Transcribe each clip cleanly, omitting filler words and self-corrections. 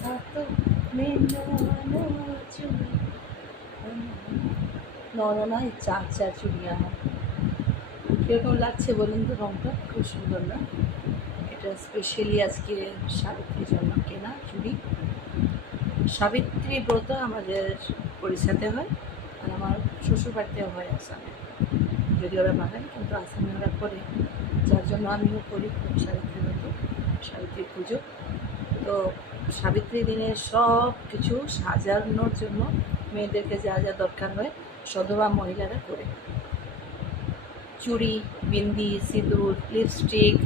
हाथों में नैना चुड़ी नौना ना चार चार चुड़िया हैं কীরকম লাগছে বলুন তো রঙটা খুব সুন্দর না এটা স্পেশালি আজকে সাবিত্রীর জন্য কেনা চুড়ি সাবিত্রী ব্রত আমাদের ওড়িশাতে হয় আর আমার শ্বশুর বাড়িতেও হয় আসামে যদি ওরা বাঙালি কিন্তু আসামে ওরা করে যার জন্য আমিও করি সাবিত্রী ব্রত সাবিত্রী পুজো তো সাবিত্রী দিনে সব কিছু সাজানোর জন্য মেয়েদেরকে যা যা দরকার হয় সধবা মহিলারা করে চুড়ি বিন্দি সিঁদুর লিপস্টিক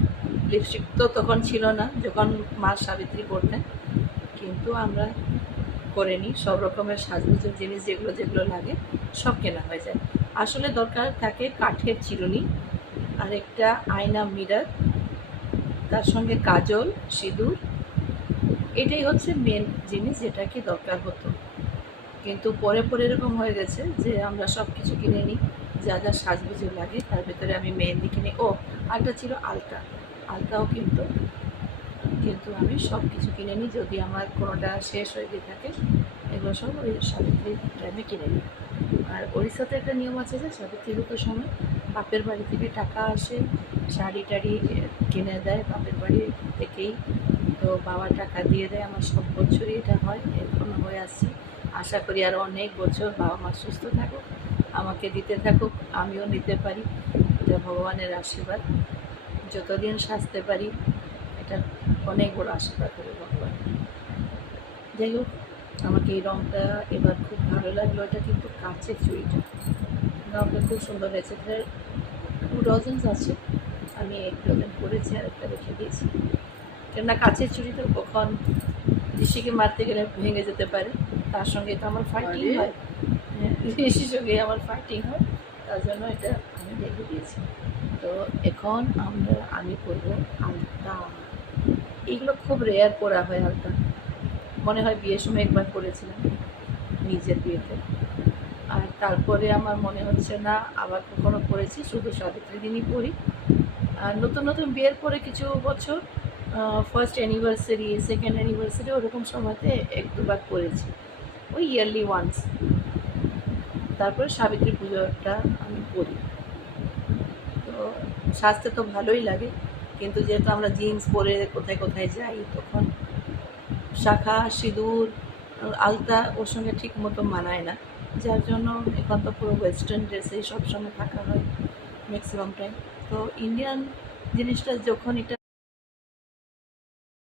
তো তখন ছিল না যখন মা সাবিত্রী করতেন কিন্তু আমরা করে নিই সব রকমের সাজগোজের জিনিস যেগুলো যেগুলো লাগে সব কেনা হয়ে যায় আসলে দরকার থাকে কাঠের চিরুনি আর একটা আয়না মিরর তার সঙ্গে কাজল সিঁদুর এটাই হচ্ছে মেন জিনিস যেটা কি দরকার হতো কিন্তু পরে পরে এরকম হয়ে গেছে যে আমরা সব কিছু কিনে নিই যা যা সাজগুজে লাগে তার ভেতরে আমি মেহেন্দি কিনে আরেকটা ছিল আলতাও কিন্তু আমি সব কিছু কিনে নিই যদি আমার কোনোটা শেষ হয়ে গিয়ে থাকে এগুলো সব ওই সাবিত্রীর টাইমে কিনে নিই আর ওড়িশাতে একটা নিয়ম আছে যে সাবিত্রী ব্রতের সময় বাপের বাড়ি থেকে টাকা আসে শাড়ি টাড়ি কিনে দেয় বাপের বাড়ি থেকেই তো বাবা টাকা দিয়ে দেয় আমার সব বছরই এটা হয় এখনও হয়ে আসছে আশা করি আর অনেক বছর বাবা মা সুস্থ থাকুক আমাকে দিতে থাকুক আমিও নিতে পারি এটা ভগবানের আশীর্বাদ যতদিন সাজতে পারি এটা অনেক বড় আশীর্বাদ হবে ভগবান যাই হোক আমাকে এই রঙটা এবার খুব ভালো লাগলো এটা কিন্তু কাঁচের চুড়িটা রঙটা খুব সুন্দর হয়েছে এটার 2 ডজনস আছে আমি 1 ডজন করেছি আর একটা রেখে দিয়েছি কেননা কাঁচের চুড়িতে কখন ঋষিকে মারতে গেলে ভেঙে যেতে পারে তার সঙ্গে তো আমার ফাইটিং হয় ঋষির সঙ্গে আমার ফাইটিং হয় তার জন্য এটা আমি রেখে দিয়েছি তো এখন আমি করবো আলতা এগুলো খুব রেয়ার করা হয় আলতা মনে হয় বিয়ের সময় একবার করেছিলাম নিজের বিয়েতে আর তারপরে আমার মনে হচ্ছে না আবার কখনো করেছি শুধু সাবিত্রী দিনই পড়ি আর নতুন নতুন বিয়ের পরে কিছু বছর ফার্স্ট অ্যানিভার্সারি সেকেন্ড অ্যানিভার্সারি ওরকম সময়তে 1-2বার করেছি ওই ইয়ারলি ওয়ান্স তারপরে সাবিত্রী পুজোটা আমি করি তো সাজতে তো ভালোই লাগে কিন্তু যেহেতু আমরা জিন্স পরে কোথায় কোথায় যাই তখন শাখা সিঁদুর আলতা ওর সঙ্গে ঠিক মতো মানায় না যার জন্য এখন তো পুরো ওয়েস্টার্ন ড্রেসেই সবসময় থাকা হয় ম্যাক্সিমাম টাইম তো ইন্ডিয়ান জিনিসটা যখন এটা